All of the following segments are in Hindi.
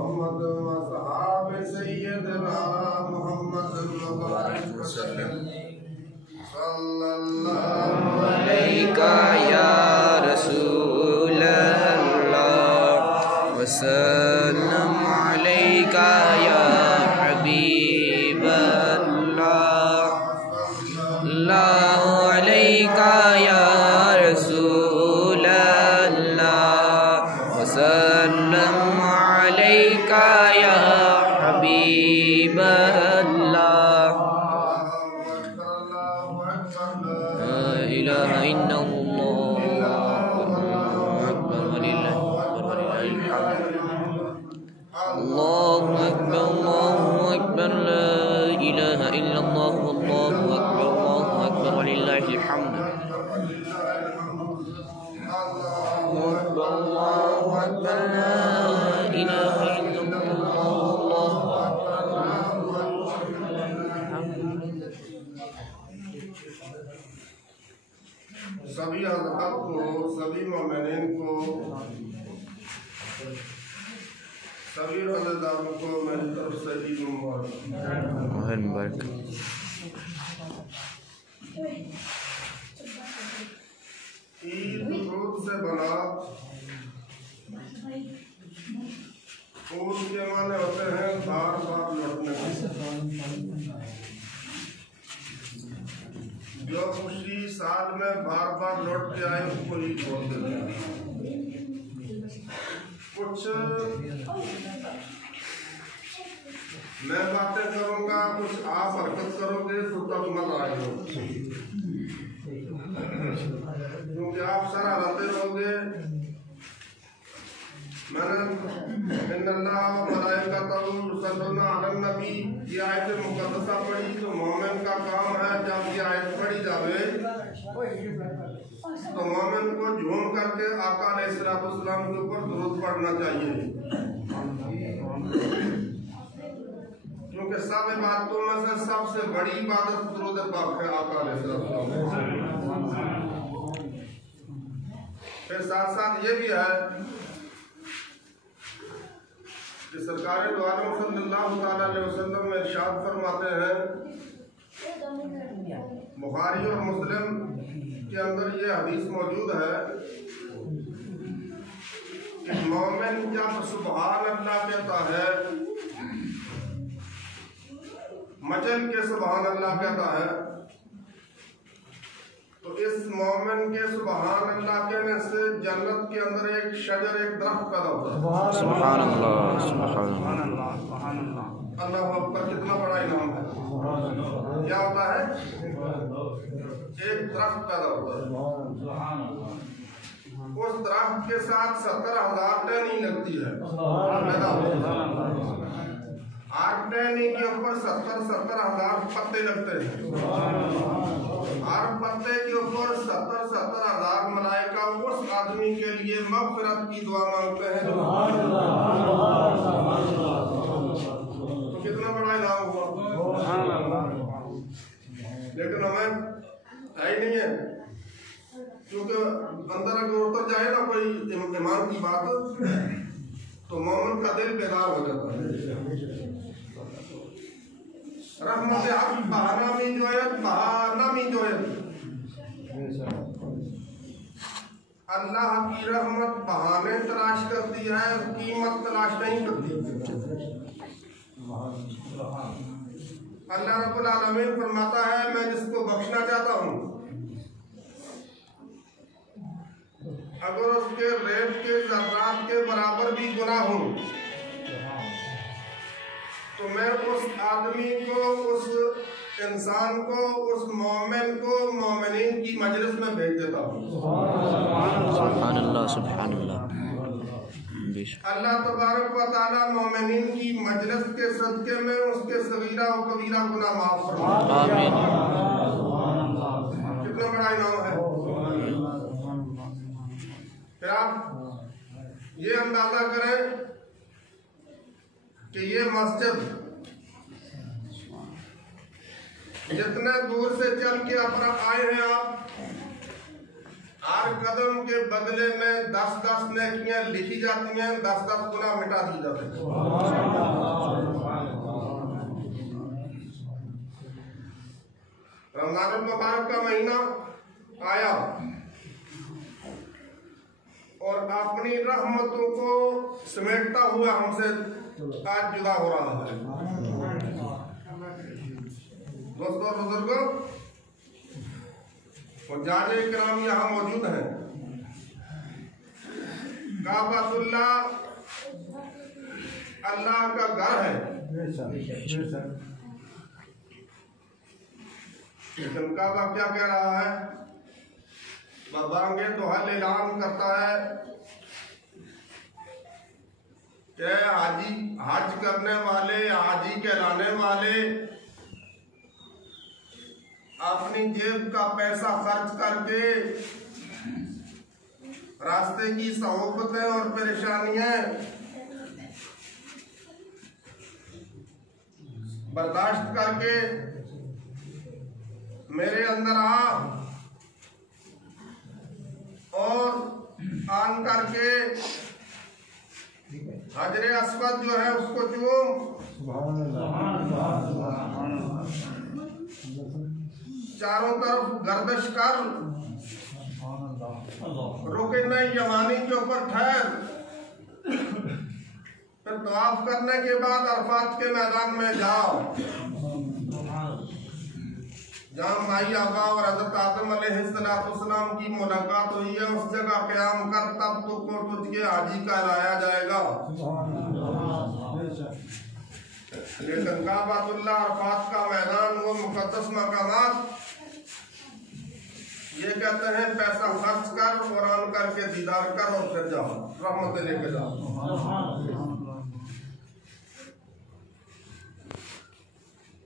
मोहम्मद व सहाबे सय्यदना मुहम्मद मुबारक वसल्लम सल्लल्लाहु अलैका या रसूल अल्लाह वसल्लम अलैका या हबीब अल्लाह अल्लाहु अलैका या रसूल अल्लाह वसल्लम अलैका या हबीब अल्लाह ला इलाहा इल्लल्लाह अकबर वलिल्लाहिल हम्द अल्लाहु अकबर ला इलाहा इल्लल्लाह वल्लाहु अकबर वलिल्लाहिल हम्द अल्लाहु अकबर ला इलाहा इल्लल्लाह वल्लाहु सभी हज़रात को, सभी मोमिनीन को, सभी रोज़ेदारों को मेरी तरफ से ईद मुबारक। ईद दूध से बना, ऊद के माने होते हैं बार बार लौटने के। जो खुशी साल में बार बार लौट के आए उसको ईद बोलते हैं। कुछ मैं बातें करूंगा, कुछ आप हरकत करोगे तो तब मजा आएगा, क्योंकि आप सारा रहते रहोगे। मैंने नबी ये आयत मुकद्दसा पढ़ी तो मोमिन का काम है, जब ये आयत पढ़ी जावे तो मोमिन को झूम करके आका अलैहिस्सलाम के ऊपर दुरूद पढ़ना चाहिए, क्योंकि सब इबादतों में से सबसे बड़ी इबादत दुरूद पाक है आका अलैहिस्सलाम। फिर साथ साथ ये भी है कि सरकार दो आलम सल्लल्लाहु अलैहि वसल्लम में इरशाद फरमाते हैं, बुखारी और मुस्लिम के अंदर ये हदीस मौजूद है कि मोमिन जब सुभान अल्लाह कहता है, मचल के सुभान अल्लाह कहता है, तो इस मोमिन के सुभान अल्लाह कहने से जन्नत के अंदर एक शजर, एक दरख्त पैदा होता है। सुभान अल्लाह, सुभान अल्लाह, सुभान अल्लाह। अल्लाह अकबर, कितना बड़ा इनाम है। क्या होता है? एक दरख्त पैदा होता है। उस दरख्त के साथ 70,000 टहनी लगती है, पैदा होती है। 8 टहनी के ऊपर 70,000 पत्ते लगते हैं। हर पत्ते के ऊपर 70,000 मलाइका उस आदमी के लिए मग़फ़िरत की दुआ मांगते हैं। तो कितना बड़ा इनाम हुआ। लेकिन हमें है ही नहीं है, क्योंकि अंदर अगर उतर जाए ना कोई ईमान की बात तो मोमिन का दिल बेदार हो जाता है। रहमत बहाना में जोयत, बहाना में जोयत। अल्लाह की रहमत बहाने तलाश करती है, कीमत तलाश नहीं करती। अल्लाह रब्बुल आलमीन फरमाता है, मैं जिसको बख्शना चाहता हूँ अगर उसके रेत के ज़र्रात के बराबर भी गुनाह हो तो मैं उस आदमी को, उस इंसान को, उस मोमिन को मोमिनीन की मजलिस में भेज देता हूँ। सुभान अल्लाह, सुभान अल्लाह। अल्लाह तबारक व तआला मोमिनीन की मजलिस के सदके में उसके सगीरा और कबीरा गुनाह माफ फरमाए। आमीन। कितना बड़ा इनाम है। फिर आप ये अंदाजा करें कि ये मस्जिद जितने दूर से चल के अपना आए हैं आप, हर कदम के बदले में 10-10 नेकियां लिखी जाती हैं, 10-10 गुनाह मिटा दी जाते हैं। रमजानुल मुबारक का महीना आया और अपनी रहमतों को समेटता हुआ हमसे आज जुदा हो रहा है। दोस्तों और बुजुर्गों, और जाने किराम यहाँ मौजूद हैं। काबतुल्लाह अल्लाह का घर है, लेकिन काबा क्या कह रहा है? बांगे तो हल ऐलान करता है कि हाजी हज करने वाले, हाजी कहलाने वाले अपनी जेब का पैसा खर्च करके रास्ते की सोबतें और परेशानियां बर्दाश्त करके मेरे अंदर आ और आन करके हजरे अस्वद जो है उसको चूम, चारों तरफ गर्दिश कर, रुकन यमानी के ऊपर ठहर, फिर तवाफ करने के बाद अरफात के मैदान में जाओ, जहाँ माई आका और हज़रत आदम अलैहिस्सलाम की मुलाकात हुई है, उस जगह क़याम कर, तब तुझको तुझके हाजी कहलाया जाएगा। लेकिन काबतुल्लाह अरफात का मैदान, वो मुक़द्दस मकामात, ये कहते हैं पैसा खर्च कर, कुरान करके दीदार कर और फिर जाओ, रहमत लेके जाओ।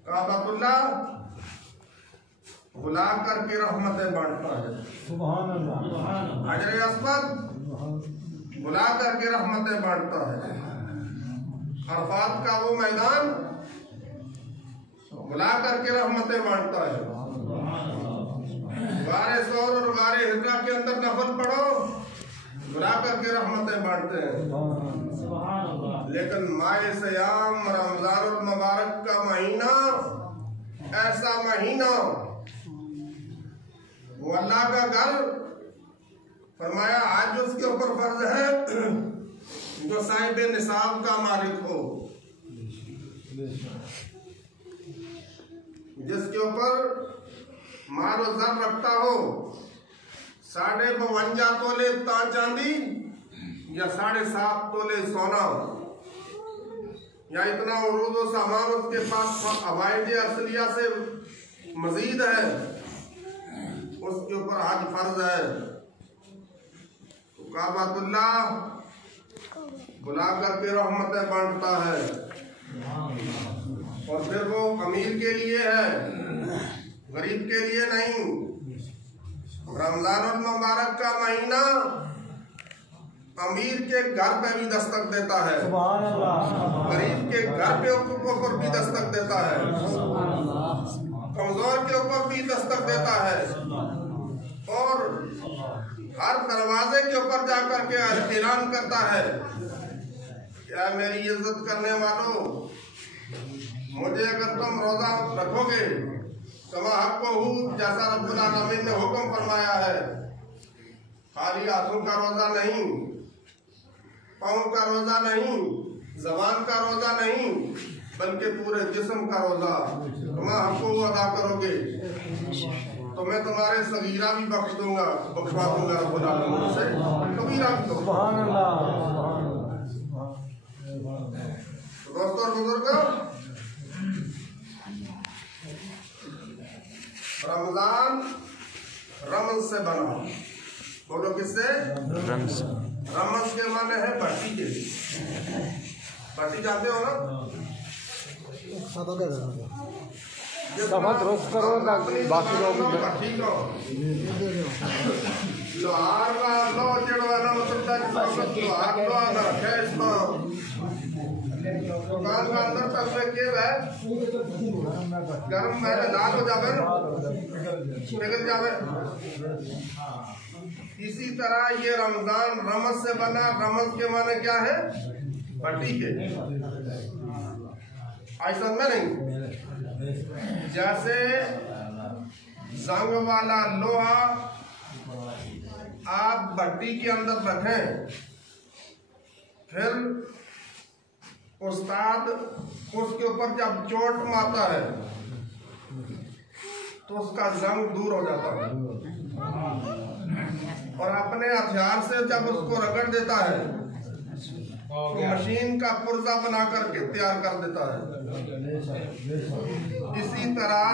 काबतुल्लाह बुला करके रहमतें बांटता है। हजरे अस्वद बुला करके रहमतें बांटता है। अरफात का वो मैदान बुला करके रहमतें बांटता है। गारे सौर और गारे हिजरा के अंदर नफल पढ़ो, बुला करके रहमतें बांटते हैं। लेकिन माए सयाम रमजानुल मुबारक का महीना ऐसा महीना, वो अल्लाह का घर, फरमाया आज उसके ऊपर फर्ज है जो साहिब निसाब का मालिक हो, जिसके ऊपर माल जर रखता हो, 52.5 तोले चांदी या 7.5 तोले सोना, या इतना उरूद सामान उसके पास अवाइद असलिया से मजीद है, उसके ऊपर हज फर्ज है। तो काबतुल्लाह बुला करके रहमतें बांटता है, और फिर वो अमीर के लिए है, गरीब के लिए नहीं। रमजानुल मुबारक का महीना अमीर के घर पे भी दस्तक देता है, गरीब के घर पे ऊपर भी दस्तक देता है, कमजोर के ऊपर भी दस्तक देता है, और हर दरवाजे के ऊपर जाकर के ऐलान करता है, क्या मेरी इज्जत करने वालों, मुझे अगर तुम रोजा रखोगे कमा हक़ हूँ, जैसा रब्बुल आलमीन ने हुक्म फरमाया है, खाली हाथों का रोजा नहीं, पाँव का रोजा नहीं, जबान का रोजा नहीं, बल्कि पूरे जिस्म का रोजा कमा हक़ हूँ अदा करोगे तो मैं तुम्हारे सगीरा भी बख्श दूंगा, बख्शवा दूंगा रब्बुल आलमीन से, कबीरा भी दूंगा। दोस्तों और बुजुर्गों, रमजान रमज से बना, बोलो किससे? रमज। रमज के माने है भट्टी के, भट्टी जानते हो ना? रोक करो बाकी लोग भट्टी को लोहार का लो चिड़वाना मतलब लोहार लो अंदर रखे, इसको दुकान का अंदर तक में के है गरम में लाल हो जावे, निकल जावे, इसी तरह ये रमजान रमज से बना। रमज के माने क्या है? भट्टी के। ऐसा में नहीं, जैसे जंग वाला लोहा आप भट्टी के अंदर रखें, फिर उस्ताद उसके ऊपर जब चोट मारता है तो उसका जंग दूर हो जाता है, और अपने हथियार से जब उसको रगड़ देता है तो मशीन का पुर्जा बना करके तैयार कर देता है। इसी तरह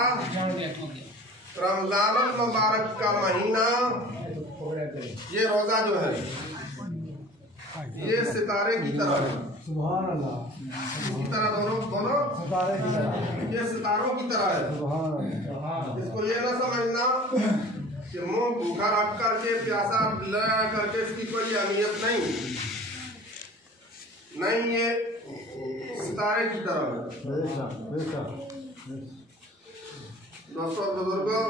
रमजान मुबारक का महीना, ये रोजा जो है ये सितारे की तरह है। सुभान अल्लाह। इसी तरह दोनों सितारे की तरह, ये सितारों की तरह है। सुभान अल्लाह। इसको ये ना समझना कि मुंह भूखा रख करके प्यासा लगा करके इसकी कोई अहमियत नहीं, ये सितारे की तरह है। दोस्तों बुजुर्गों,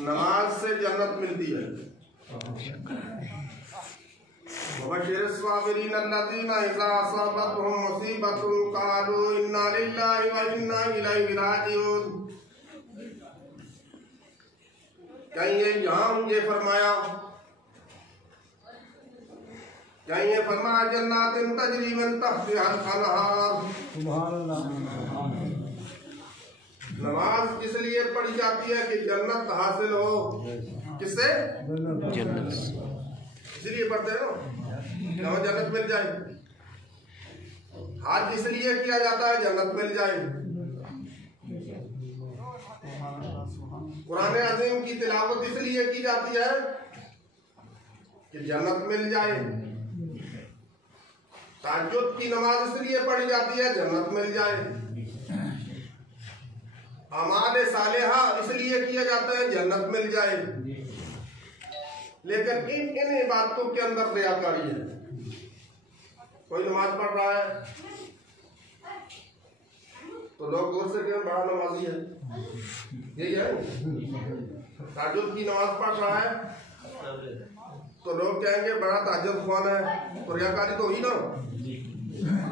नमाज से जन्नत मिलती है। बशीर स्वाबिरीन अल्लज़ीना इज़ा असाबतहुम मुसीबतुन क़ालू इन्ना लिल्लाहि व इन्ना इलैहि राजिऊन। कहीं ये फरमाया, कहीं ये फरमाया जन्नातिन तजरी मिन तहतिहल अनहार। सुभान अल्लाह। नमाज इसलिए पढ़ी जाती है कि जन्नत हासिल हो। किससे? जन्नत। इसलिए पढ़ते हो हमें जन्नत मिल जाए। हाथ इसलिए किया जाता है जन्नत मिल जाए। कुरान अज़ीम की तिलावत इसलिए की जाती है कि जन्नत मिल जाए। तहज्जुद की नमाज इसलिए पढ़ी जाती है जन्नत मिल जाए। अमाल सालेहा इसलिए किया जाता है जन्नत मिल जाए। लेकिन इन इबादतों के अंदर रियाकारी है। कोई नमाज पढ़ रहा है तो लोग दूर से कहें बड़ा नमाजी है, यही है। तहज्जुद की नमाज पढ़ रहा है तो लोग कहेंगे बड़ा तहज्जुद ख्वान है, तो रियाकारी तो हुई ना।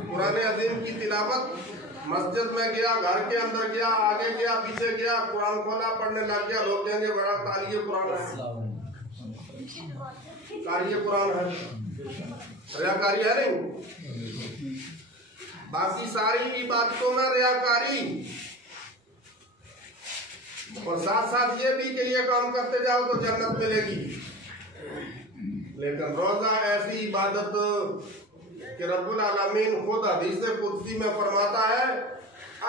कुरान अज़ीम की तिलावत, मस्जिद में गया, घर के अंदर गया, आगे गया, पीछे गया, कुरान खोला, पढ़ने लग गया, लोग कहेंगे बड़ा तालिये कुरान है, कार्य कुरान है। रियाकारी है नहीं। बाकी सारी इबादतों में रियाकारी, और साथ साथ ये भी कि ये काम करते जाओ तो जन्नत मिलेगी। लेकिन रोजा ऐसी इबादत कि रब्बुल आलमीन खुद हदीस कुदसी में फरमाता है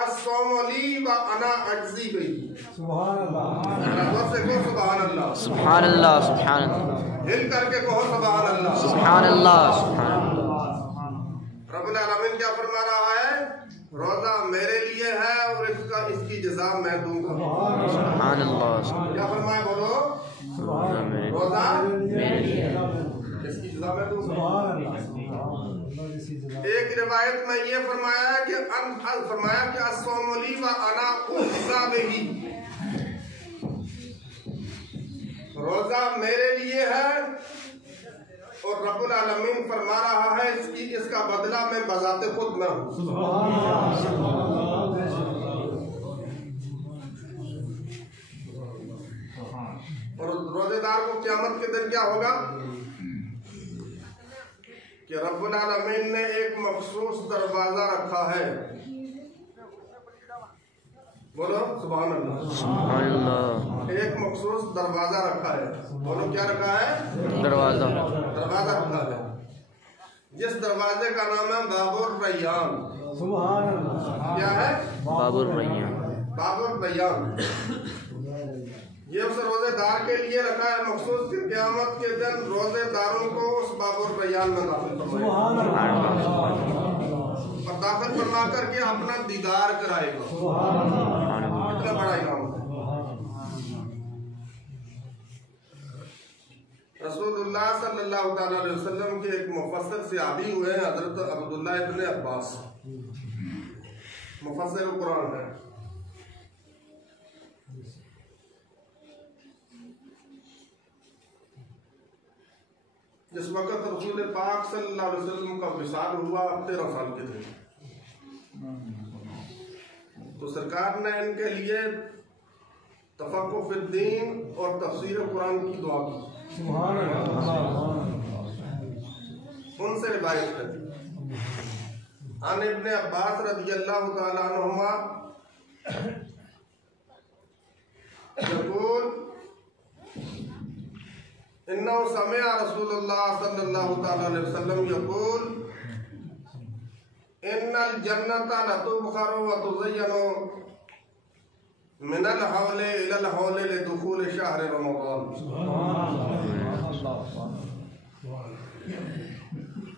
अस्सौमु ली व अना अज्ज़ी बिही। सुभान अल्लाह। से कहो सुभान अल्लाह। सुभान अल्लाह। सुभान अल्लाह। हिल करके कहो सुभान अल्लाह। सुभान अल्लाह। सुभान अल्लाह। रब्बुल आलमीन क्या फरमा रहा है? रोजा मेरे लिए है और इसकी जज़ा मैं दूंगा। सुभान अल्लाह। क्या फरमाया? बोलो। रोजा मेरे लिए, इसकी जज़ा मैं दूंगा। एक रिवायत में ये फरमाया कि अस्सौमु ली व अना उज्ज़ा बिही। रोजा मेरे लिए है और रब्बुल आलमीन फरमा रहा है इसका बदला मैं बजाते खुद न हूँ। और रोजेदार को क़यामत के दिन क्या होगा कि रब्बुल आलमीन ने एक मखसूस दरवाजा रखा है। बोलो सुभान अल्लाह। सुभान अल्लाह। एक मखसूस दरवाजा रखा है। बोलो क्या रखा है? दरवाजा रखा है, जिस दरवाजे का नाम है बाबुर रैयान। सुभान अल्लाह। क्या है? बाबुर रैयान। बाबुर रैयान। ये उस रोजेदार के लिए रखा है मखसूस कि क़यामत के दिन रोजेदारों को उस बाबुर रैयान में दाखिल फरमाएगा और दाखिल फरमा करके अपना दीदार कराएगा। इतना बड़ा इनाम है। रसूलुल्लाह सल्लल्लाहु अलैहि वसल्लम के एक मुफस्सिर सहाबी हुए हैं हजरत अब्दुल्लाह इब्न अब्बास, मुफस्सिर कुरान है। जिस वक़्त रसूल पाक सल्लल्लाहु अलैहि वसल्लम का विसाल हुआ 13 साल के थे। तो सरकार ने इनके लिए तफक्कुह फिद्दीन और तफसीर कुरान की दुआ की। उनसे रिवायत है अन इब्ने अब्बास रज़ियल्लाहु तआला अन्हुमा यक़ूल इन्नहु समिअ रसूलुल्लाह सल्लल्लाहु तआला अलैहि वसल्लम यक़ूल इन्नल जन्नता लतुबखरु व तुज़य्यनु मिनल हौले इलल हौले लिदुखूल शहर रमज़ान।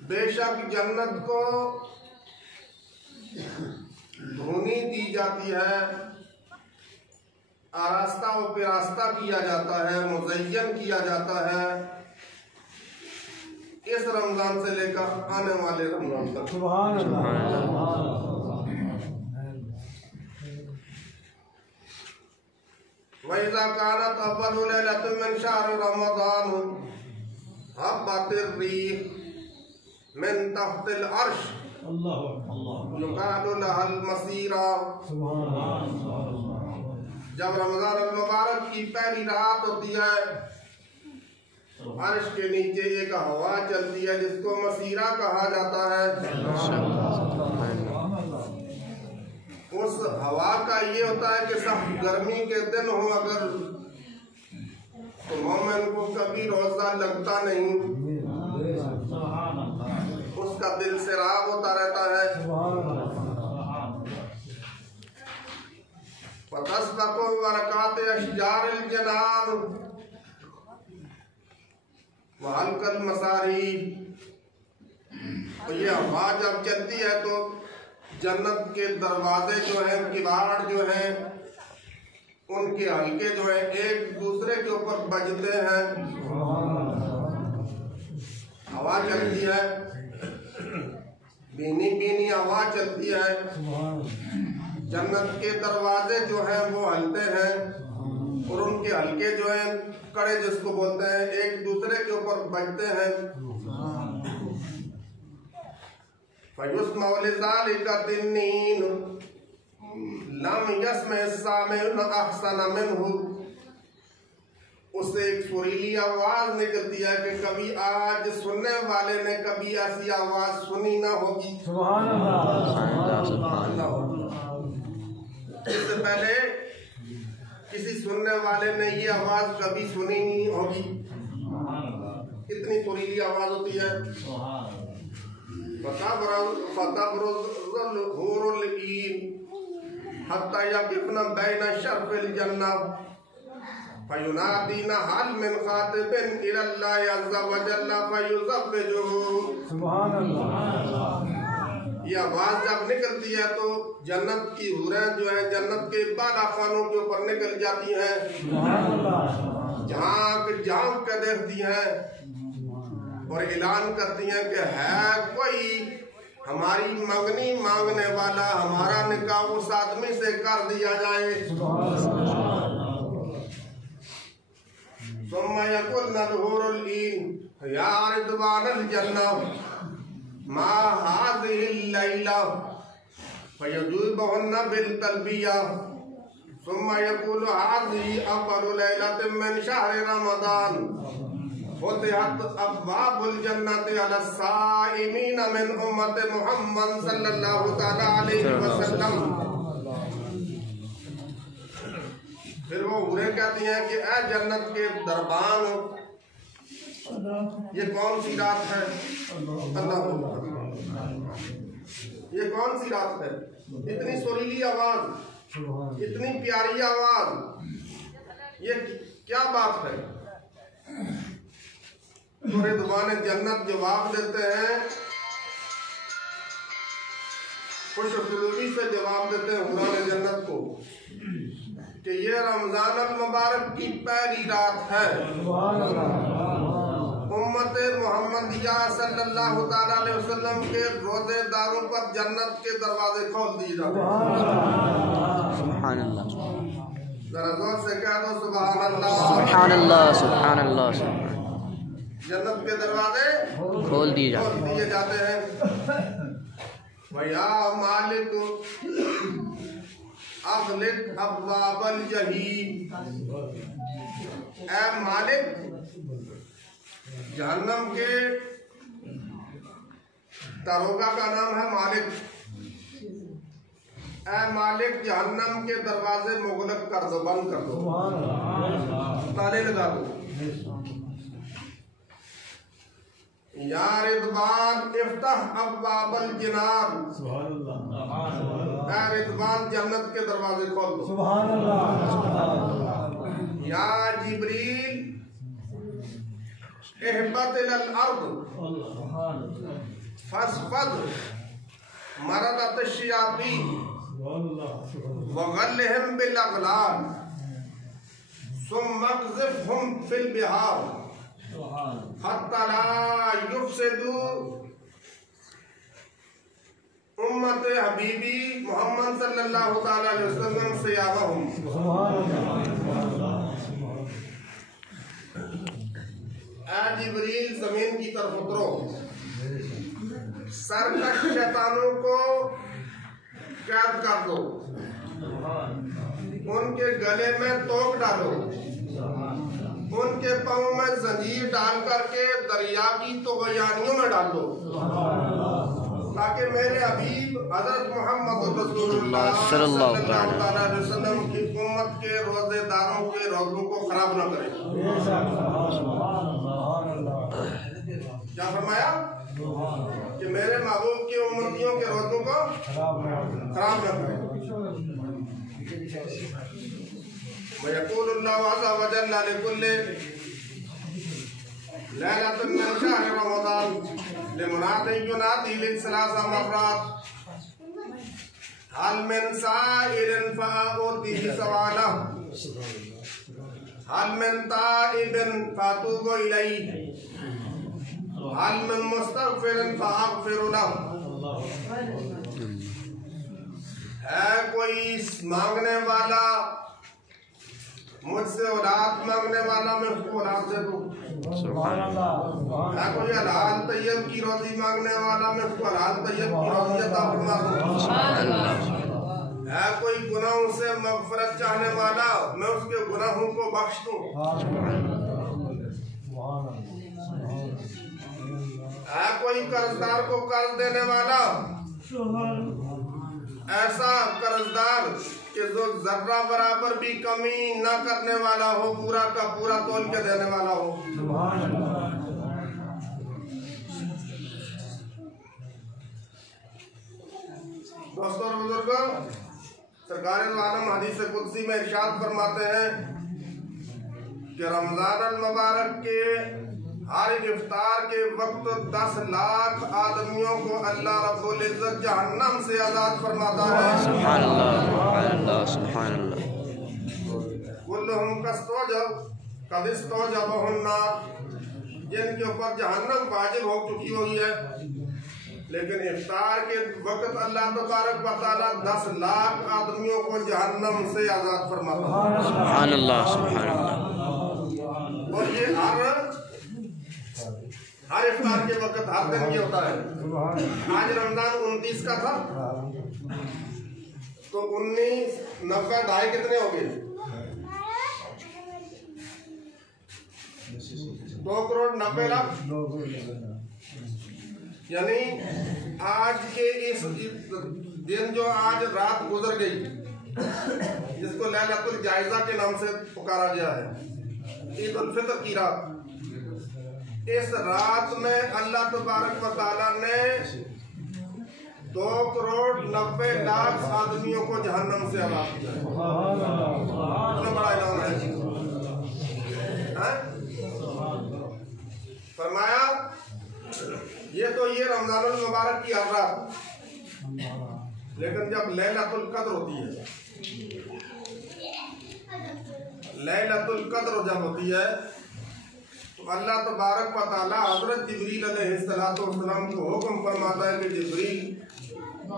बेशक जन्नत को धुनी दी जाती है, आरास्ता व पिरास्ता किया जाता है, मुज़य्यन किया जाता है इस रमजान से लेकर आने वाले रमजान तक। सुभान अल्लाह। वइज़ा कानत अव्वलु लैलतिन मिन शहर रमज़ान हब्बतिर रीह मिन तहतिल अर्श युक़ालु लहल मसीरा। जब रमजान मुबारक की पहली रात होती है अर्श के नीचे एक हवा चलती है जिसको मसीरा कहा जाता है। उस हवा का ये होता है कि सख्त गर्मी के दिन हो अगर तो मोमिन को कभी रोजा लगता नहीं, उसका दिल सिराग होता रहता है। फतस्बक़ु बरक़ात अशजारिल जनान व हल्कल मसारी। तो ये हवा जब चलती है तो जन्नत के दरवाजे जो हैं, किवाड़ जो हैं, उनके हल्के जो हैं एक दूसरे के ऊपर बजते हैं। हवा चलती है, बीनी बीनी हवा चलती है। जन्नत के दरवाजे जो हैं वो हलते हैं और उनके हल्के जो हैं कड़े जिसको बोलते हैं एक दूसरे के ऊपर बजते हैं। फयुस्मउ लिज़ालिका तिन्नीन लम यस्मअ सामिउन अहसन मिन्हु। उससे एक सुरीली आवाज निकलती है कि कभी आज सुनने वाले ने कभी ऐसी आवाज सुनी ना होगी। सुभान अल्लाह। इससे पहले किसी सुनने वाले ने ये आवाज कभी सुनी नहीं होगी। कितनी सुरीली आवाज होती है। फतबरुज़ुल हूरुल ईन हत्ता यक़िफ़ना बैना शरफ़िल जन्नह फयुनादीना हल मिन ख़ातिबिन इलल्लाहि अज़्ज़ा व जल्ला फयुज़व्विजुहु। सुभान अल्लाह। ये आवाज जब निकलती है तो जन्नत की हूरें जो है जन्नत के बाला खानों के ऊपर निकल जाती हैं। झांक के देखती हैं और ऐलान करती हैं कि है कोई हमारी मंगनी मांगने वाला, हमारा निकाह उस आदमी से कर दिया जाए। सुम्मा यक़ुलना लहुरुल ईन या रिदवानल जन्नह मा हाज़िहिल लैला फयजुबुहुन्ना बिल तलबिया। सुम्मा यक़ूलु हाज़िही अव्वलु लैलतिन मिन शहरि रमज़ान फ़ुतिहत अब्वाबुल जन्नति अला साइमीन मिन उम्मति मुहम्मद सल्लल्लाहु तआला अलैहि वसल्लम। फिर वो हूरें कहती हैं कि ऐ जन्नत के दरबान, ये कौन सी रात है? अल्लाह, ये कौन सी रात है? इतनी सुरीली आवाज, इतनी प्यारी आवाज, ये क्या बात है? तो रिदवान जन्नत जवाब देते हैं, खुशखुलूबी से जवाब देते हैं हुरान जन्नत को कि ये रमजान अल मुबारक की पहली रात है। उम्मत मोहम्मदिया सल्लल्लाहु तआला अलैहि वसल्लम के रोजेदारों पर जन्नत के दरवाजे खोल दिए जाते हैं। सुभान अल्लाह, जरा जोर से कह दो सुभान अल्लाह। सुभान अल्लाह, सुभान अल्लाह। जन्नत के दरवाजे खोल दिए जाते हैं। वया मालिक अगलिक अब्वाबल जहीम, ऐ मालिक जहन्नम के दरोगा का नाम है मालिक, ऐ मालिक जहन्नम के दरवाजे मुगलक कर दो, बंद कर दो, ताले लगा दो। या रिदवान इफ्ताह अब्वाबल जिनान, ऐ रिदवान जन्नत के दरवाजे खोल दो। या जिब्रील इहबत इलल अर्द फस्फद मरदत शयातीन वगल्लिहिम बिल अगलाल सुम्मा क़ज़िफ़हुम फिल बिहार हत्ता ला युफ़सिदू उम्मत हबीबी मोहम्मद सल्लल्लाहु तआला अलैहि वसल्लम सियाबहुम। ऐ जिब्रील जमीन की तरफ उतरो, सरकश शैतानों को कैद कर दो, उनके गले में तोप डालो, उनके पाँव में जंजीर डाल करके दरिया की तोगयानियों में डाल दो, ताकि मेरे हबीब हज़रत मोहम्मद रसूलुल्लाह सल्लल्लाहु अलैहि वसल्लम की उम्मत के रोजेदारों के रोज़ों को खराब न करें। क्या फरमाया कि मेरे महबूब की उम्मतियों के रोज़ों को खराब न करें। वयक़ूलुल्लाहु अज़्ज़ा व जल्ला लिकुल्लि लैलतिन मिन शहरि रमज़ान लिमुनादिन युनादी लिसलासा मर्रात हल मिन साइलिन फ़अउतिहि सवालह हल मिन ताइबिन फ़अतूबु इलैहि हल मिन मुस्तग़फ़िरिन फ़अग़फ़िरु लहु। है कोई मांगने वाला मुझसे औलाद मांगने वाला, मैं उसको औलाद दे दूं। है कोई हलाल तैयब की रोजी मांगने वाला, मैं उसको हलाल तैयब की रोजी अता फरमा दूं। है कोई गुनाहों से मग़फ़िरत चाहने वाला, मैं उसके गुनाहों को बख्श दूं। है कोई कर्जदार को कर्ज देने वाला, ऐसा कर्जदार कि जो जर्रा बराबर भी कमी न करने वाला हो, पूरा का पूरा तोल के देने वाला हो। दोस्तों और बुजुर्गों, सरकार आलम हदीस कुदसी में इरशाद फरमाते हैं कि रमजान अल मुबारक के हर इफ्तार के वक्त 10 लाख आदमियों को अल्लाह रब्बुल इज्जत जहन्नम से आजाद फरमाता है। सुभान अल्लाह, सुभान अल्लाह, सुभान अल्लाह। कुल्लुहुम कदिस्तौजबहुन्ना, जिनके ऊपर जहन्नम वाजिब हो चुकी हुई है, लेकिन इफ्तार के वक्त अल्लाह तबारक व तआला 10 लाख आदमियों को जहन्नम से आजाद फरमाता है। सुभान अल्लाह, सुभान अल्लाह। और ये हर इफ्तार के वक्त हर दिन ये होता है। आज रमजान 29 का था, तो 19, 90, 2.5 कितने हो गए? 2,90,00,000। यानी आज के इस दिन जो आज रात गुजर गई, जिसको लैलतुल जायजा के नाम से पुकारा गया है, ईद उल फितर की रात, इस रात में अल्लाह तबारक व तआला ने 2,90,00,000 आदमियों को जहन्नम से आजाद किया। कितना बड़ा इनाम है। फरमाया ये तो ये रमजानुल मुबारक की हर रात, लेकिन जब लैलतुल कद्र होती है, लैलतुल कद्र जब होती है, तो अल्लाह तबारक व तआला हज़रत जिब्रील अलैहिस्सलाम को हुक्म फरमाता है कि जिब्रील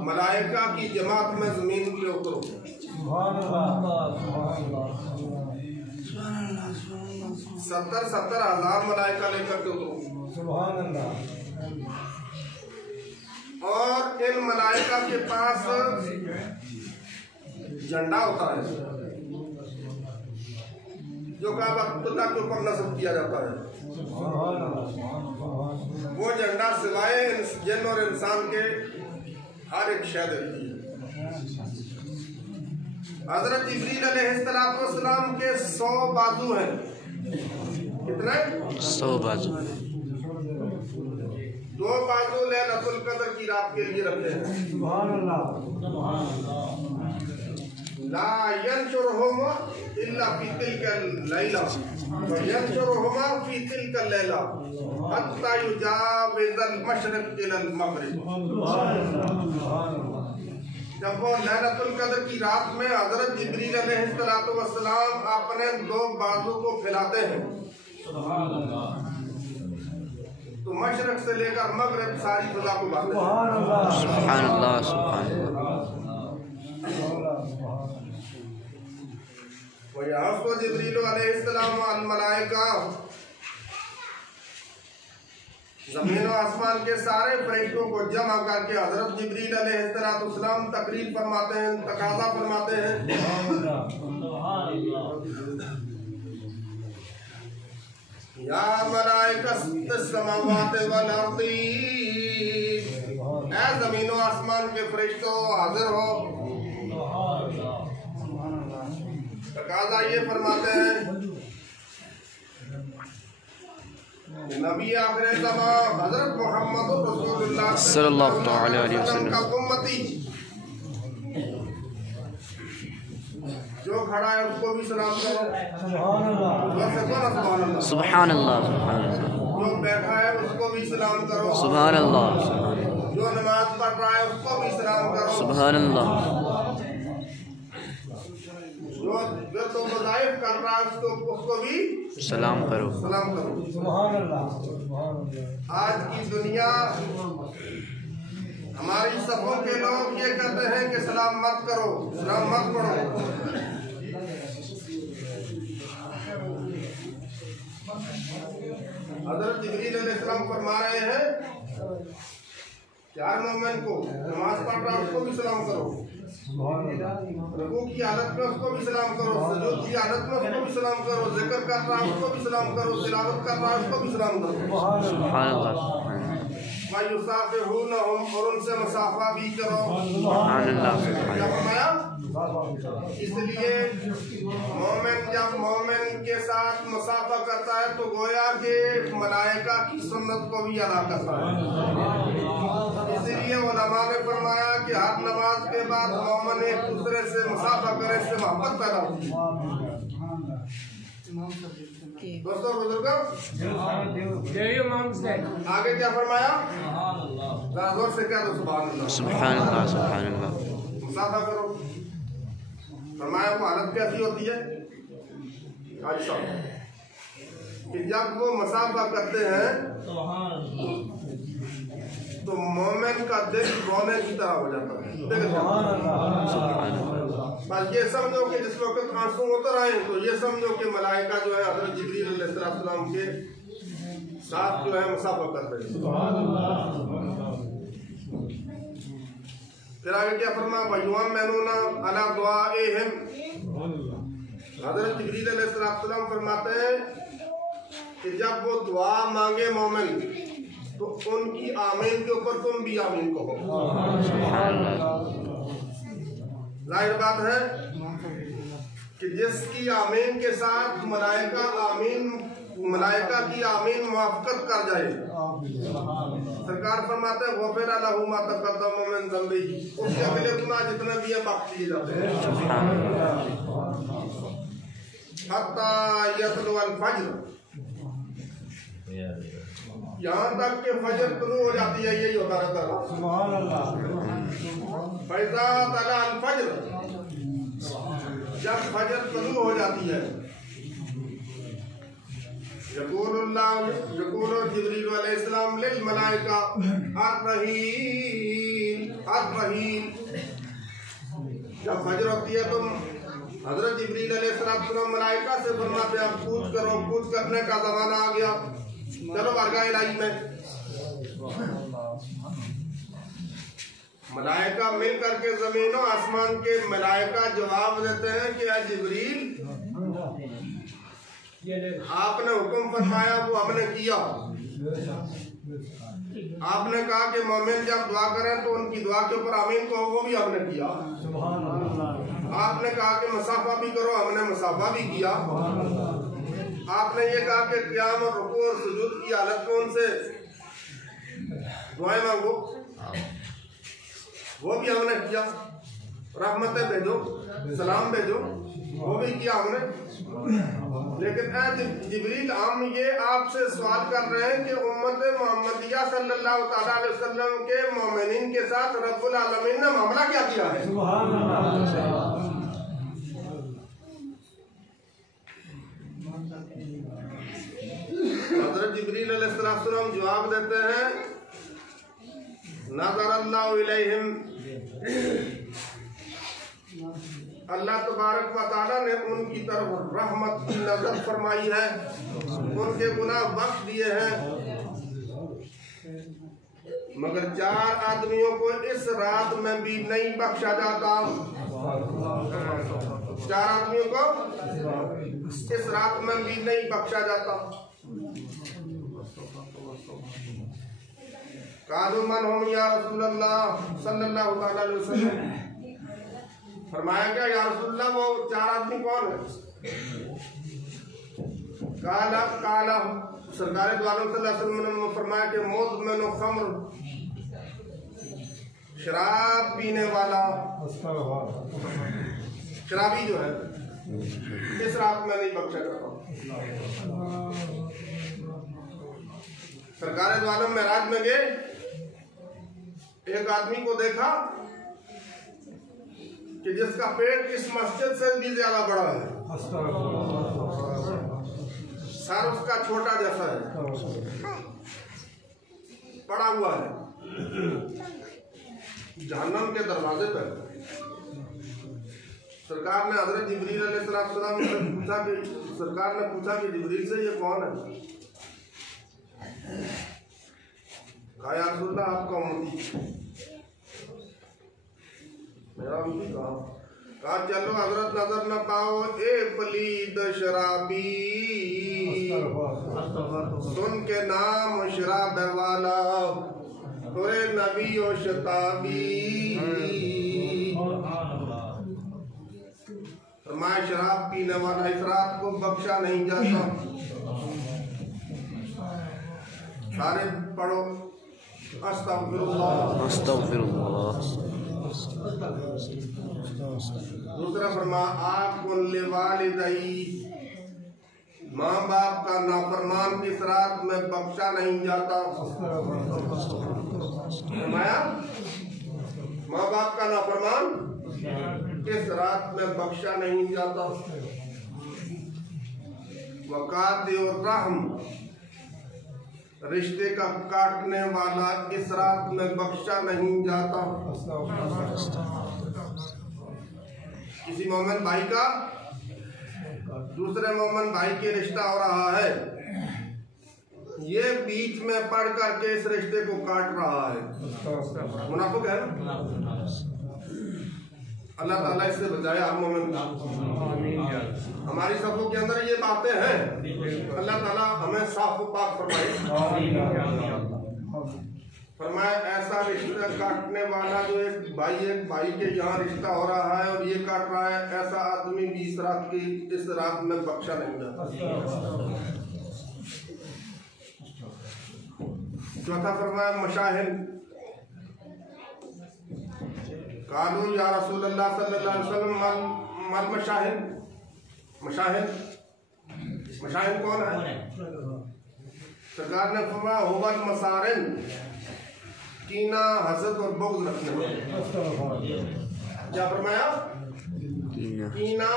मलाइका की जमात में ज़मीन पे उतरो। 70,000 मलाइका लेकर के उतरो। और इन मलाइका के पास झंडा होता है जो काबतुल्लाह के ऊपर नस्ब किया जाता है। वो झंडा सिवाय जिन और इंसान के हर एक शय देती है। हजरत जिब्रील अलैहिस्सलाम के 100 बाजू हैं। कितने? 100 बाजू। 2 बाजू लैलतुल कद्र की रात के लिए रखे हैं। ला यंशुरुहुमा इल्ला फी तिलकल लैला व यंशुरुहुमा फी तिलकल लैला हत्ता युजाविज़ल मशरिक़ इलल मग़रिब। जब वो लैलतुल कद्र की रात में हजरत जिब्रील अलैहिस्सलाम अपने 2 बाजू को फैलाते हैं तो मशरक से लेकर मगरिब सारी खुदा को बातें। सुभान अल्लाह, सुभान अल्लाह। जिब्रील अलैहिस्सलाम अल मलाइका ज़मीन और आसमान के सारे फरिश्तों को जमा करके हजरत जिब्रील अलैहिस्सलाम तकरीर फरमाते हैं, तकाज़ा फरमाते हैं। या मलाइकतुस समावाति वल अर्दी, ऐ ज़मीन और आसमान के फरिश्तों हाजिर हो। तकाज़ा ये फरमाते हैं नबी आखिर ज़मान हज़रत मोहम्मद रसूलुल्लाह सल्लल्लाहु अलैहि वसल्लम का उम्मती जो खड़ा है उसको भी सलाम करो। सुभान अल्लाह, सुभान अल्लाह। जो बैठा है उसको भी सलाम करो। सुभान अल्लाह। जो नमाज पढ़ रहा है उसको भी सलाम करो। सुभान अल्लाह। जो तो वज़ाइफ कर रहा है उसको भी सलाम करो, सलाम करो। सुभान अल्लाह। आज की दुनिया हमारी सफों के लोग ये कहते हैं कि सलाम मत करो, सलाम मत पढ़ो। हज़रत जिब्रील अलैहिस्सलाम फरमा रहे हैं कि हर मोमिन को नमाज पढ़ रहा है उसको भी सलाम करो, रुकू की हालत में उसको भी सलाम करो, सुजूद की हालत में उसको भी सलाम करो, जिक्र कर रहा है उसको भी सलाम करो, तिलावत कर रहा है उसको भी सलाम करो। सुभान अल्लाह। वयुसाफिहूनहुम, और उनसे मुसाफा भी करो। सुभान अल्लाह। क्या फरमाया? इसलिए मोमिन जब मोमिन के साथ मुसाफा करता है तो गोया के मलाइका की सुन्नत को भी अदा करता है। इसलिए उलमा ने फरमाया कि हर नमाज के बाद मोमिन एक दूसरे से मुसाफा करे, इससे मोहब्बत पैदा होती है। दोस्तों बुजुर्गों, आगे क्या फरमाया? जोर से क्या दो? सुभान अल्लाह, सुभान अल्लाह, सुभान अल्लाह। मुसाफा करो। फरमाया वो हालत कैसी होती है? अच्छा, कि जब वो मुसाफा करते हैं तो मोमिन का दिल रोने की तरह हो जाता है। बस ये समझो कि जिस वक्त आंसू उतर आए तो ये समझो कि मलाइका जो है हज़रत जिब्रील अलैहिस्सलाम के साथ जो है मुसाफा करते हैं। फिर आगे क्या फरमा? वयुअम्मिनूना अला दुआइहिम, हज़रत जिब्रील अलैहिस्सलाम फरमाते हैं कि जब वो दुआ मांगे मोमिन तो उनकी आमीन के ऊपर तुम भी आमीन कहो। जाहिर बात है कि जिसकी आमीन के साथ मलाइका की आमीन मुआफ़क़त कर जाए, सरकार फरमाते हैं गफ़िरा लहू मा तक़द्दम मिन ज़ंबिही, उसके अगले गुनाह जितने भी है माफ़ किए जाते हैं। हत्ता यतलुअल फज्र, यहाँ तक के फजर तुलू हो जाती है, यही होता रहता है। सुभान अल्लाह। फैज़ा तला अल फज्र, जब फजर तुलू हो जाती है, यक़ूलु जिब्रील अलैहिस्सलाम लिल मलाइका अर्रहील अर्रहील। जब फजर होती है तो हजरत जिब्रील अलैहिस्सलाम मलाइका से फरमाते अब कूद करो, कूद करने का जमाना आ गया, चलो बारगाह इलाही में। मलाइका मिल करके जमीन और आसमान के मलाइका जवाब देते हैं कि या जिब्रील आपने हुक्म फरमाया वो हमने किया। आपने कहा कि मोमिन जब दुआ करें तो उनकी दुआ के ऊपर आमीन कहो, वो भी हमने किया। आपने कहा कि मुसाफा भी करो, हमने मुसाफा भी किया। आपने ये कहा कि क़ियाम और रुकू और सुजूद की हालत में उनसे दुआएं मांगो, वो भी हमने किया। रहमतें भेजो, सलाम भेजो, वो भी किया हमने। लेकिन जिब्रील हम ये आपसे सवाल कर रहे हैं कि उम्मत मोहम्मदिया सल्लल्लाहु ताला अलैहि वसल्लम के मोमिनीन के साथ रब्बुल आलमीन ने मामला क्या किया है? हज़रत जिब्रील अलैहिस्सलाम जवाब देते हैं नज़रल्लाहु इलैहिम, अल्लाह तबारक व तआला ने उनकी तरफ रहमत की नजर फरमाई है, उनके गुनाह बख्श दिए हैं। मगर 4 आदमियों को इस रात में भी नहीं बख्शा जाता। 4 आदमियों को इस रात में भी नहीं बख्शा जाता। कालू मन हम या रसूलल्लाह सल्लल्लाहु अलैहि वसल्लम, फरमाया क्या या रसूलल्लाह वो 4 आदमी कौन है? काला काला सरकार दो आलम सल्लल्लाहु अलैहि वसल्लम ने फरमाया कि मुदमिन खम्र, शराब पीने वाला, शराबी जो है इस रात में नहीं बख्शा जाता। सरकार दो आलम मेराज में गए, एक आदमी को देखा कि जिसका पेट इस मस्जिद से भी ज्यादा बड़ा है, सर उसका छोटा जैसा है, पड़ा हुआ है जहन्नम के दरवाजे पर। सरकार ने हजरत जिब्रील अलैहिस्सलाम से पूछा कि सरकार ने पूछा कि जिब्रील से ये कौन है? कहा या रसूलल्लाह आपका उम्मती, मेरा उम्मती। कहा चलो हजरत नजर न पाओ ए पलीद शराबी, सुन के नाम शराब वाला तुरे नबी ओ शताबी। फरमाया शराब पीने वाला इस रात को बख्शा नहीं जाता। सारे पढ़ो अस्तगफिरुल्लाह अस्तगफिरुल्लाह। दूसरा फरमा आप वालिदैही, माँ बाप का नाफरमान इस रात में बख्शा नहीं जाता। फरमाया माँ बाप का नाफरमान इस रात में बख्शा नहीं जाता। वकात और रहम, रिश्ते का काटने वाला इस रात में बख्शा नहीं जाता। किसी मोमिन भाई का दूसरे मोमिन भाई के रिश्ता हो रहा है, ये बीच में पड़ करके इस रिश्ते को काट रहा है, मुनाफिक है ना। अल्लाह ताला इससे बचाए आप मोमिन। हमारी सबों के अंदर ये बातें हैं, अल्लाह ताला हमें साफ पाक फरमाए। फरमाया ऐसा रिश्ता काटने वाला जो एक भाई के यहाँ रिश्ता हो रहा है और ये काट रहा है, ऐसा आदमी भी इस रात में बख्शा नहीं जाता। चौथा फरमाया मशाहिद। कानून या रसूलल्लाह सल्लल्लाहु अलैहि वसल्लम मल मशाहिद, मशाहिद कौन है? सरकार ने फरमाया हुवल मसारिन, कीना हसद और बुग़्ज़ रखने वाले। क्या फरमाया? कीना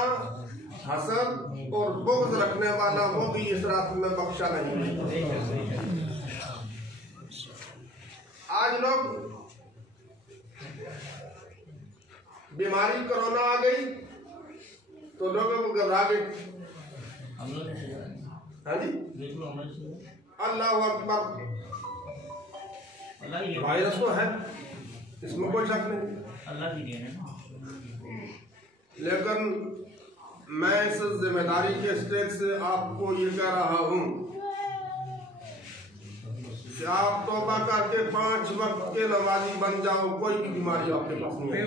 हसद और बुग़्ज़ रखने वाला वो भी इस रात में बख्शा नहीं। आज लोग बीमारी कोरोना आ गई, तो लोगों को घबरा गए। हाँ जी, अल्लाह अकबर, वायरस तो है, इसमें कोई शक नहीं, लेकिन मैं इस जिम्मेदारी के स्टेज से आपको ये कह रहा हूँ कि आप तौबा करके 5 वक्त के नमाजी बन जाओ, कोई भी बीमारी आपके पास नहीं है।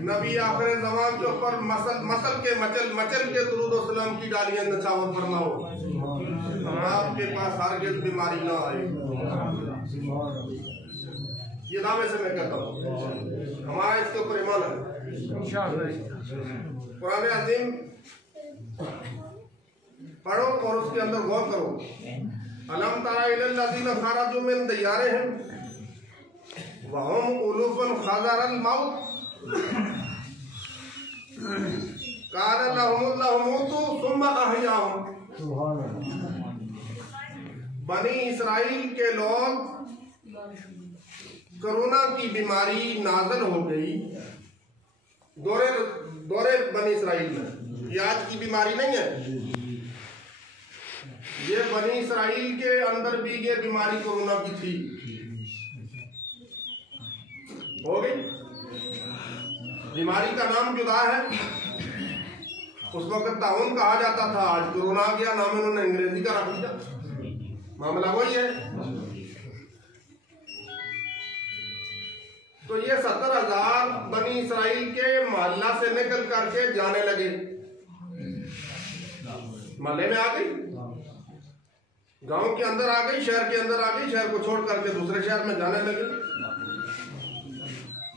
नबी आखिर ज़मान के ऊपर मचल के दुरूद व सलाम की डालियां नचावर फरमाओ, आपके पास हरगिज़ बीमारी ना आए। ये दावे से मैं कहता हूँ, हमारा इसके ऊपर ईमान है। कुरान अज़ीम पढ़ो और उसके अंदर गौर करो। अलम तरा इलल लज़ीना खरजू मिन दियारिहिम व हुम उलूफुन हज़रल मौत क़ाल लहुमुल्लाहु मूतू सुम्मा अहयाहुम। बनी इसराइल के लोग, कोरोना की बीमारी नाज़िल हो गई दौरे बनी इसराइल में। ये आज की बीमारी नहीं है, ये बनी इसराइल के अंदर भी ये बीमारी कोरोना की थी, हो गई। बीमारी का नाम जुदा है, उस वक्त ताउन कहा जाता था, आज कोरोना आ गया, नाम इन्होंने अंग्रेजी का रख दिया, मामला वही है। तो ये 70,000 बनी इसराइल के मोहल्ला से निकल करके जाने लगे, मोहल्ले में आ गई, गांव के अंदर आ गई, शहर के अंदर आ गई, शहर को छोड़ करके दूसरे शहर में जाने लगे।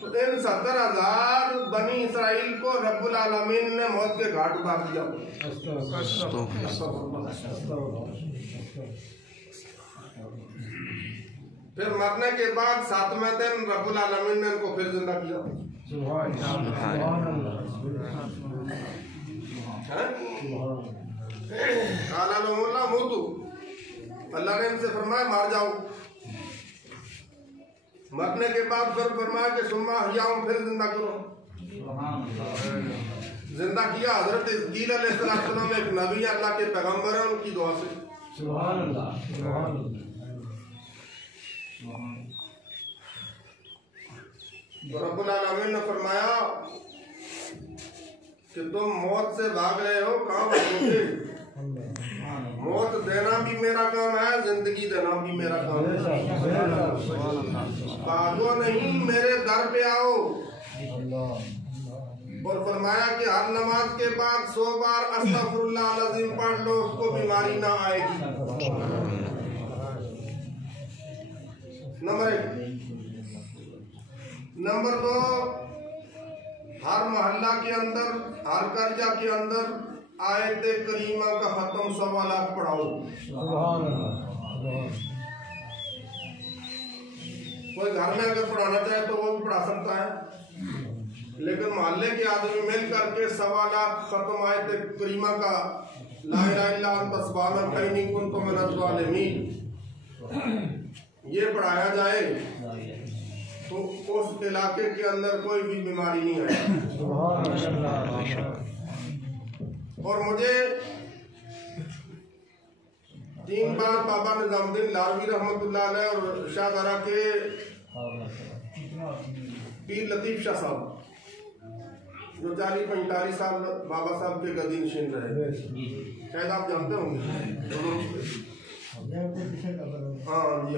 तो इन 70,000 बनी इसराइल को रब्बुल आलमीन ने मौत के घाट उतार दिया। फिर मरने के बाद 7वें दिन रब्बुल आलमीन ने इनको फिर जिंदा किया। अल्लाह ने इनसे फरमाया मार जाओ। मरने के बाद फिर फरमाया कि सुम्मा हयाउम, फिर जिंदा करो। जिंदा किया। हजरत इस्कील अलैहिस्सलाम एक नबी अल्लाह के पैगंबर है, उनकी दुआ से। तो रब्बुल आलमीन ने फरमाया कि तुम मौत से भाग रहे हो, कहाँ भागोगे? मौत देना भी मेरा काम है, जिंदगी देना भी मेरा काम है। भागो नहीं, मेरे दर पे आओ। और फरमाया कि हर नमाज के बाद 100 बार अस्तगफिरुल्लाह अज़ीम पढ़ लो, उसको बीमारी ना आएगी। नंबर 1। नंबर 2, हर मोहल्ला के अंदर, हर कर्जा के अंदर आयत करीमा का खत्म 1.25 लाख पढ़ाओ। कोई घर में अगर पढ़ाना चाहे तो वो भी पढ़ा सकता है, लेकिन मोहल्ले के आदमी मिल करके 1.25 लाख खत्म आयत करीमा का ला इलाहा इल्ला अंता सुब्हानक इन्नी कुन्तु मिनज़ ज़ालिमीन ये पढ़ाया जाए तो उस इलाके के अंदर कोई भी बीमारी नहीं आएगी। और मुझे 3 बार बाबा निजामुद्दीन लारवी रहमतुल्लाह अलैह और शाहदरा के पीर लतीफ शाह साहब जो 40-45 साल बाबा साहब के गदी नशीन रहे, शायद आप जानते होंगे। हाँ जी,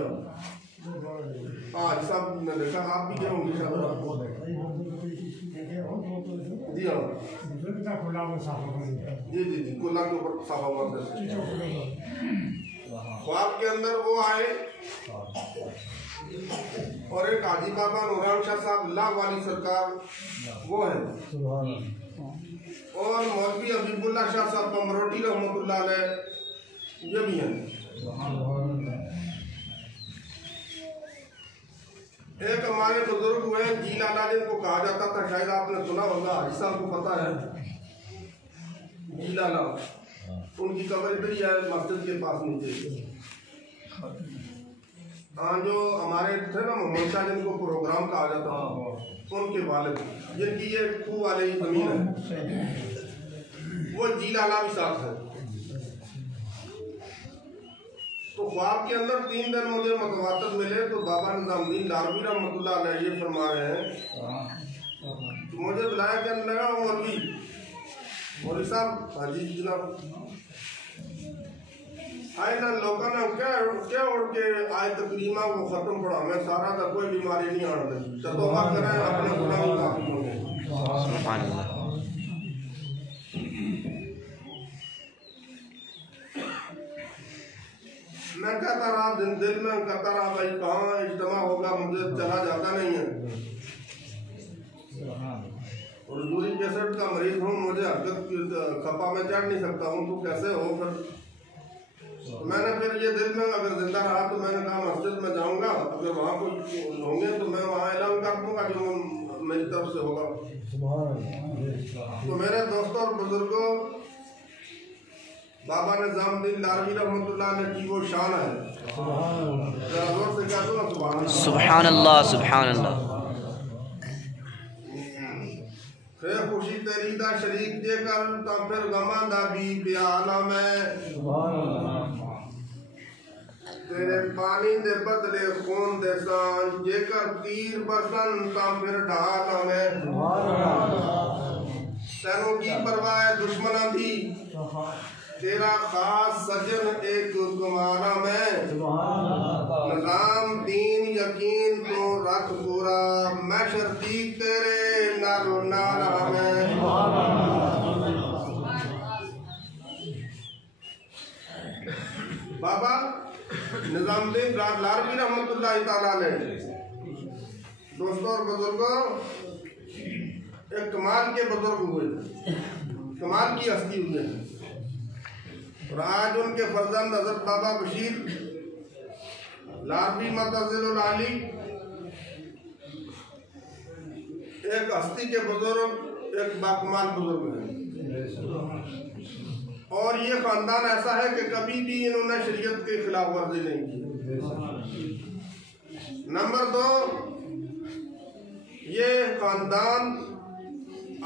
आज साहब ने देखा, आप भी गए होंगे शायद। जी हाँ, जी जी जी, कोला के ऊपर साफा मारते। ख्वाब के अंदर वो आए और एक हाजी बाबा नूरान शाह साहब ला वाली सरकार वो है, और मौलवी हबीबुल्लाह शाह साहब पमरोटी रहमतुल्लाह अलैह ये भी हैं। एक हमारे बुजुर्ग हुए जी लाला जिनको कहा जाता था, शायद आपने सुना होगा, हाजी साहब को पता है जी लाला, उनकी कब्र इधर ही है मस्जिद के पास नीचे। जो हमारे थे ना मोहम्मद शाह जिनको प्रोग्राम कहा जाता उनके वालिद जिनकी ये खूह वाले ही जमीन है वो जीलाला भी साथ है। तो ख्वाब के अंदर 3 दिन मुझे मतवातर मिले तो बाबा निज़ामुद्दीन लारवी रहमतुल्लाह अलैह ये फरमा रहे हैं तो मुझे बुलाया क्या लगा मौलवी साहब हाजी जनाब आए ना लोगों ने क्या उड़ के आए तकरीमा को खत्म पड़ा मैं सारा था कोई बीमारी नहीं आने लगी तौबा करें अपने गुनाहों काफी होंगे। सुभान अल्लाह। मैं कहता रहा दिल में कहता रहा भाई कहाँ इज्तिमा होगा मुझे चला जाता नहीं है और दूरी कैसेट का मरीज हूँ मुझे हरकत खपा में चढ़ नहीं सकता हूँ तो कैसे हो फिर तो मैंने फिर ये दिल में अगर जिंदा रहा तो मैंने कहा मस्जिद में जाऊंगा अगर वहाँ कुछ होंगे तो मैं वहाँ ऐलान कर दूंगा जो मेरी तरफ से होगा। तो मेरे दोस्तों और बुजुर्गों बाबा निज़ामुद्दीन लारवी रहमतुल्लाह ने की वो शान है जोर से कह दो सुभान अल्लाह सुभान अल्लाह। फिर खुशी तेरी दा शरीक जे कर ता फिर गमा दा भी प्याला में तेरे पानी दे बदले खून दे सान जेकर तीर बरसन ता फिर ढाला में तेनों की परवाह दुश्मना दी तेरा खास सजन एक तुम्हारा में निज़ाम दीन यकीन तो रख पूरा मैं शर्ती तेरे नारो नारा में। बाबा निज़ामुद्दीन लारवी रहमतुल्लाह तआला अलैह दोस्तों और बुजुर्गों एक कमाल के बुजुर्ग हुए कमाल की हस्ती हुए और आज उनके फर्जंद हज़रत बाबा बशीर लारवी मतज़िलुल आली एक हस्ती के बुजुर्ग एक बाकमाल बुजुर्ग है और ये खानदान ऐसा है कि कभी भी इन्होंने शरीयत के खिलाफ वर्जी नहीं की। नंबर 2 ये खानदान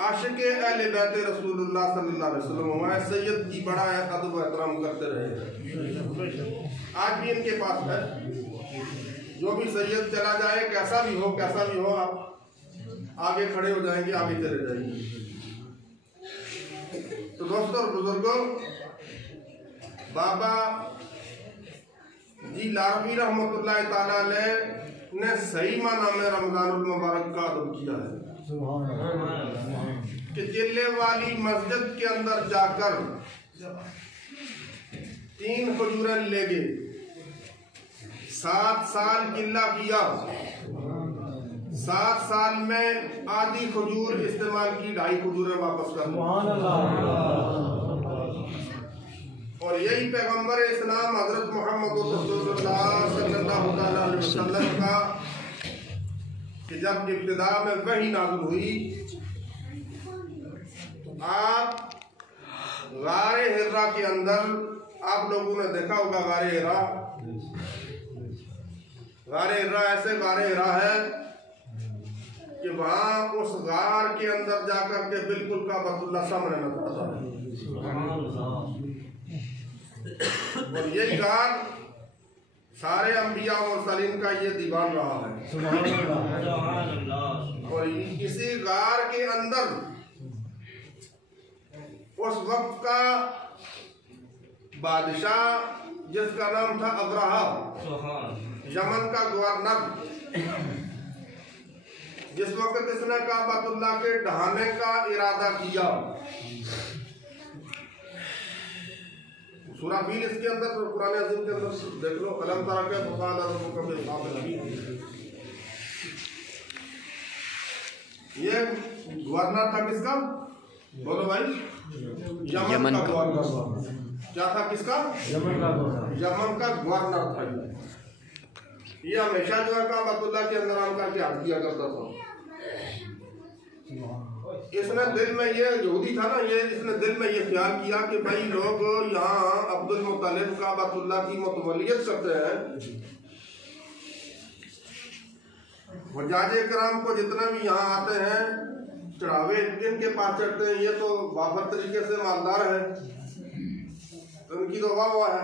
आशिक़े अहले बैत रसूलुल्लाह सल्लल्लाहु अलैहि वसल्लम हमारे सैयद की बड़ा अदब व एहतराम करते रहे आज भी इनके पास है जो भी सैयद चला जाए कैसा भी हो आप आगे खड़े हो जाएंगे आगे चले जाएंगे। तो दोस्तों और बुजुर्गों बाबा जी लारवी रहमतुल्लाह तआला अलैह ने सही माना में रमजानुल मुबारक का अदब किया है कि जिले वाली मस्जिद के अंदर जाकर 3 खजूरें ले गए 7 साल किल्ला किया 7 साल में आधी खजूर इस्तेमाल की 2.5 खजूरें वापस कर और यही पैगंबर इस्लाम हजरत मोहम्मद सल्लल्लाहु अलैहि वसल्लम का कि जब इब्तिदा में वही नाज़िल हुई आप गारे हिरा के अंदर आप लोगों ने देखा होगा गारे हिरा ऐसे गारे हिरा है कि वहाँ उस गार के अंदर जाकर के बिल्कुल काबतुल्लाह सामने नजर आता है और यही गार सारे अंबिया और सलीम का ये दीवान रहा है और इसी गार के अंदर उस वक्त का बादशाह जिसका नाम था अब्राहा यमन का गवर्नर जिस वक्त इसने काबतुल्लाह के ढहाने का इरादा किया सूराफील इसके अंदर कुरान अज़ीम के अंदर देख लो अलम तरा के फकाल ये गवर्नर था किसका बोलो भाई यमन का गवर्नर क्या था किसका यमन का गवर्नर था ये हमेशा जो है काबतुल्लाह के अंदर आकर के हाथ किया करता था। इसने दिल में ये यहूदी था ना ये इसने दिल में ये ख्याल किया कि भाई लोग यहाँ अब्दुल मुत्तलिब काबतुल्लाह की मुतवल्लियत करते हैं हुज्जाजे किराम को जितने भी यहाँ आते हैं चढ़ावे इनके पास चढ़ते हैं, ये तो वाफर तरीके से मालदार है, तो इनकी तो वाह वाह है।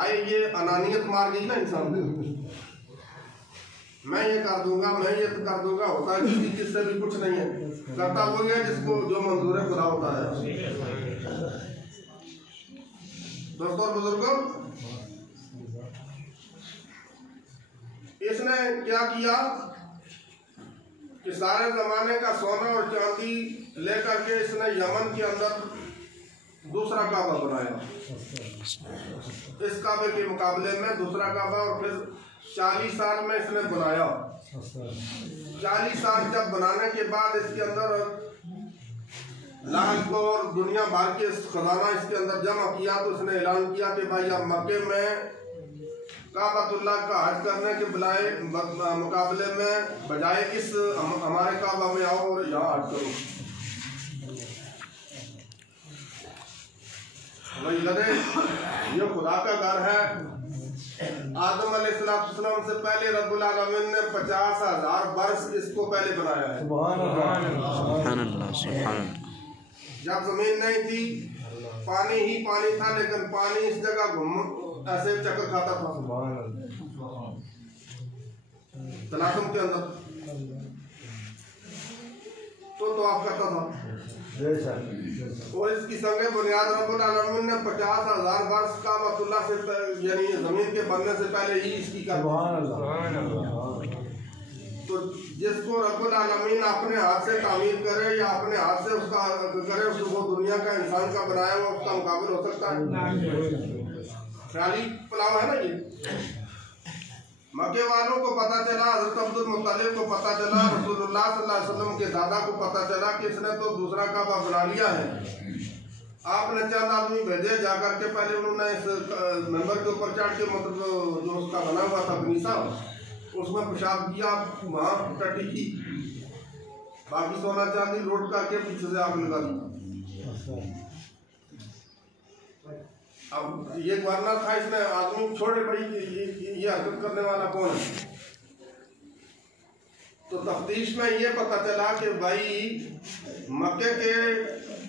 आए ये अनानियत मार गई ना इंसान को, मैं ये कर दूंगा, मैं ये कर दूंगा, होता है किसी चीज से भी कुछ नहीं है, करता वो है जिसको जो मंजूर है खुदा होता है। दोस्तों और बुजुर्गों, इसने क्या किया कि सारे जमाने का सोना और चांदी लेकर के इसने यमन के अंदर दूसरा काबा बनाया, इस काबे के मुकाबले में दूसरा काबा, और फिर 40 साल में इसने बनाया। 40 साल जब बनाने के बाद इसके अंदर लाख और दुनिया भर के खजाना इसके अंदर जमा किया, तो इसने ऐलान किया कि भाई अब मक्के में काबतुल्लाह का हज करने के मुकाबले में बजाय इस हमारे काबा में आओ और यहाँ हज करो। भाई लगे ये खुदा का घर है। आदम अलैहिस्सलाम से पहले रब्बुल आलमीन ने 50,000 वर्ष इसको पहले बनाया है। सुभान अल्लाह, सुभान अल्लाह। जब जमीन नहीं थी, पानी ही पानी था, लेकिन पानी इस जगह घूम ऐसे चक्कर खाता था तलाशम के अंदर, तो आप करता था। और इसकी संगे बुनियाद रब्बुल आलमीन ने 50,000 वर्ष काबतुल्लाह से यानी जमीन के बनने से पहले ही इसकी कर। तो जिसको रब्बुल आलमीन अपने हाथ से तामीर करे या अपने हाथ से उसका करे, उसको दुनिया का इंसान का बनाया हुआ उसका मुकाबला हो सकता है? ख्याली पुलाव है ना ये। मक्के वालों को पता चला, हज़रत अब्दुल मुत्तलिब को पता चला, रसूलुल्लाह सल्लल्लाहु अलैहि वसल्लम के दादा को पता चला कि इसने तो दूसरा काबा बना लिया है। आपने चंद आदमी भेजे, जाकर के पहले उन्होंने इस मेंबर के ऊपर चढ़ के मतलब जो उसका बना हुआ था बनीसा, उसमें पेशाब किया, वहाँ टट्टी की, बाकी सोना चांदी लोट करके पीछे से आग लगा दी। अब ये मरना था, इसने आदमी छोड़े भाई ये हरकत करने वाला कौन है? तो तफ्तीश में ये पता चला कि भाई मक्के के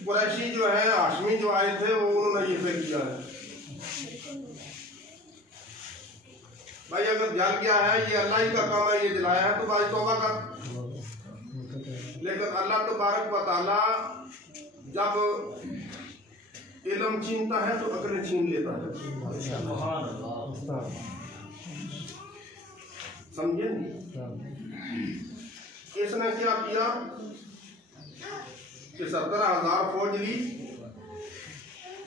कुरैशी जो है, हाशमी जो आए थे, वो उन्होंने ये फेल किया है। भाई अगर जल गया है, ये अल्लाह ही का काम है, ये दिलाया है, तो भाई तौबा कर। लेकिन अल्लाह तबारक व तआला जब इल्म छीनता है तो अकल छीन लेता है, समझे? इसने क्या किया कि 17,000 फौज ली,